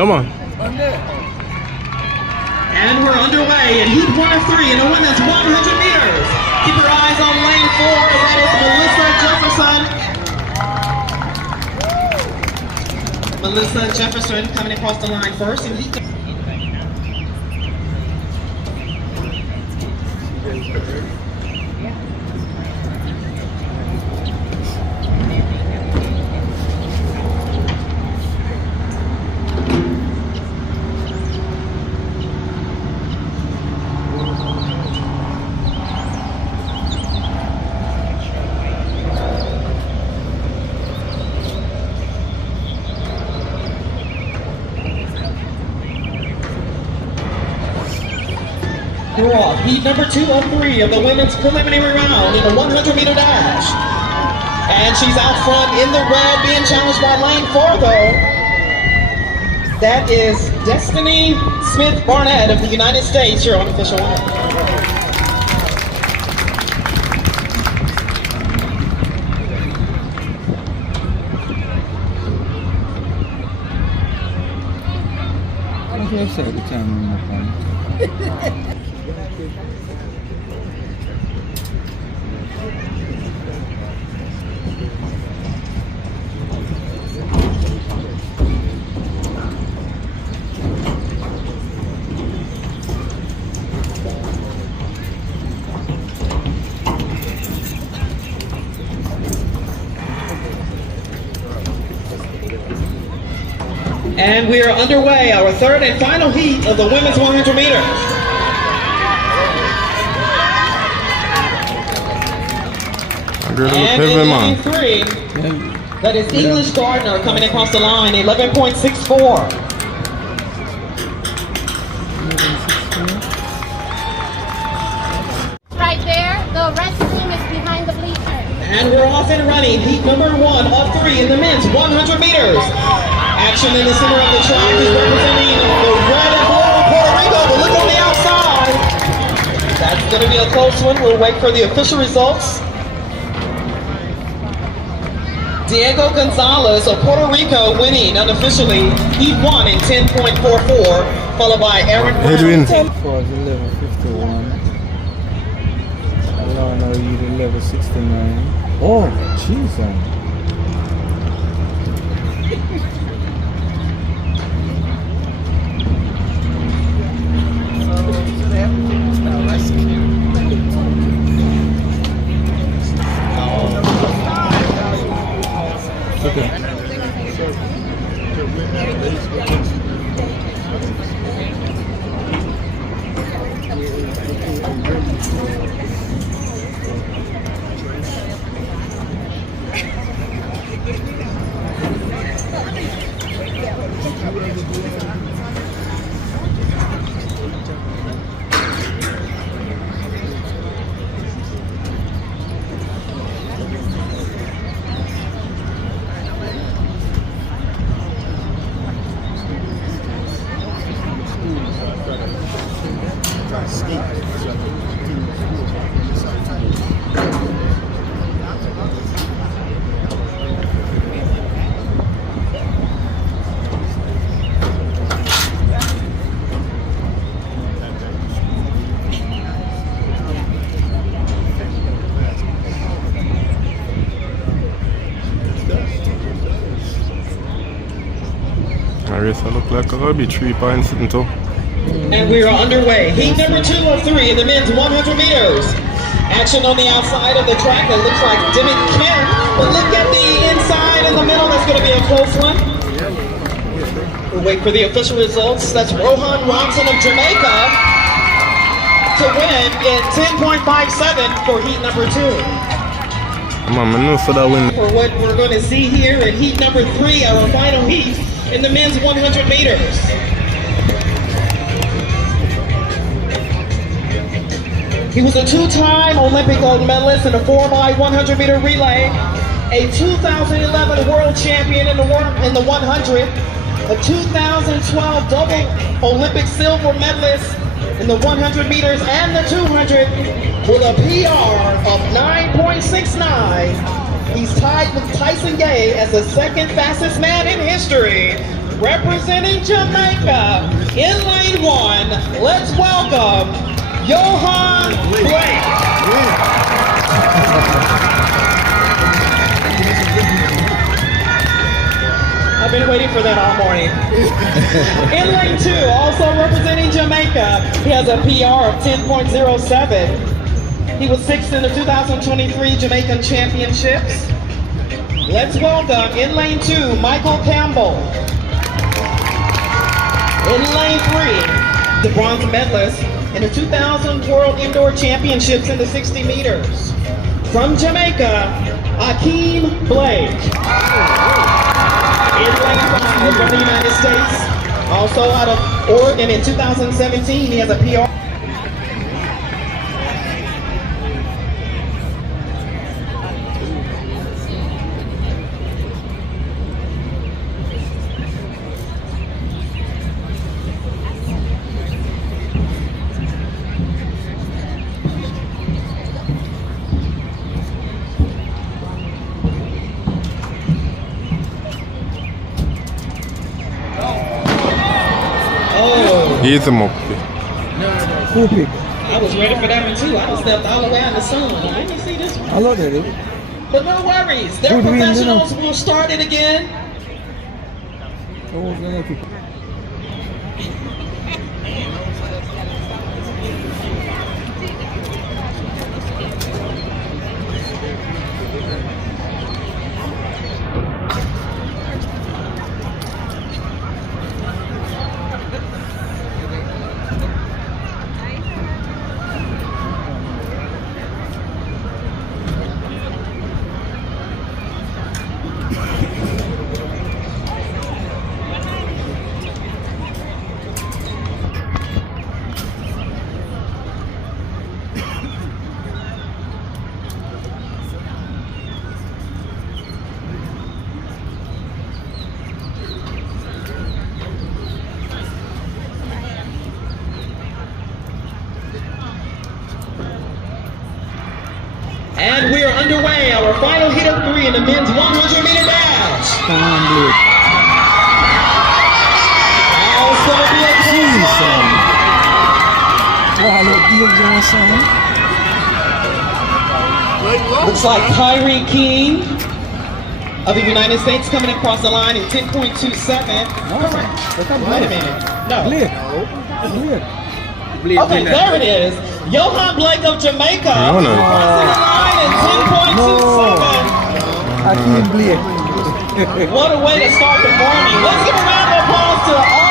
Come on. And we're underway in heat 1 of 3 in the women's 100 meters. Keep your eyes on lane 4. That is Melissa Jefferson coming across the line first. In heat We're off heat number 2 of 3 of the women's preliminary round in the 100-meter dash. And she's out front in the red, being challenged by lane 4, though. That is Destiny Smith Barnett of the United States, your unofficial winner. Let's set the camera on my phone. And we are underway, our third and final heat of the women's 100 meters. And in lane 3, that is English Gardner coming across the line, 11.64. Right there, the restroom is behind the bleachers. And we're off and running, heat number 1 of 3 in the men's 100 meters. Action in the center of the track is representing the red and blue of Puerto Rico, but look on the outside. That's going to be a close one. We'll wait for the official results. Diego Gonzalez of Puerto Rico winning unofficially heat 1 in 10.44, followed by Aaron Edwin. 11:51. I don't know you did 11:69. Oh, Jesus. Okay. Race look like it'll be 3 points sitting too. And we are underway. Heat number 2 of 3 in the men's 100 meters. Action on the outside of the track that looks like Dimmick Kemp, but look at the inside in the middle. That's going to be a close one. We'll wait for the official results. That's Rohan Watson of Jamaica to win in 10.57 for heat number 2. Mama, no for that win. For what we're going to see here in heat number 3, our final heat in the men's 100 meters. He was a 2-time Olympic gold medalist in the 4x100 meter relay, a 2011 world champion in the 100, a 2012 double Olympic silver medalist in the 100 meters and the 200 with a PR of 9.69. He's tied with Tyson Gay as the second fastest man in history representing Jamaica in lane 1, let's welcome Johan Blake. I've been waiting for that all morning. In lane 2, also representing Jamaica, he has a PR of 10.07. He was 6th in the 2023 Jamaican Championships. Let's welcome, in lane 2, Michael Campbell. In lane 3, the bronze medalist in the 2000 World Indoor Championships in the 60 meters. From Jamaica, Akeem Blake. In lane 5, from the United States, also out of Oregon in 2017, he has a PR. He's a monkey. Who picked? I was ready for that one too. I just stepped all the way in the sun. Let me see this one. I love that. But no worries. Their Who do we know? professionals will start it again. Oh, gonna pick. And we are underway. Our final heat of 3 in the men's 100-meter dash. Come on, Blake. Oh, it's going to be a close one. Oh, hello, Dean Johnson. Looks like Kyrie King of the United States coming across the line in 10.27. Correct. Wait a minute. No. Blake. Blake. Okay, there it is. Johan Blake of Jamaica No, no. crossing the line in 10.27. Akeem Blake. What a way to start the morning. Let's give a round of applause to all